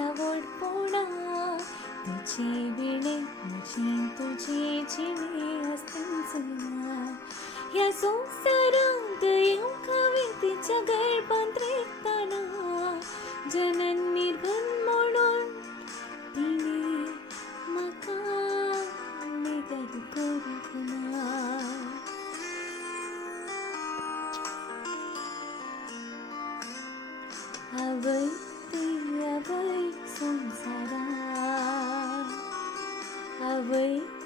ओढपोणा तिची विणे मुझी तुझी जिणे असतील जुना या संसारात येऊ खावे तिच्या गर्भात रेताना जनन निर्भन म्हणून तिने मका निगड करू पुन्हा आवई ते आवई संसारा आवई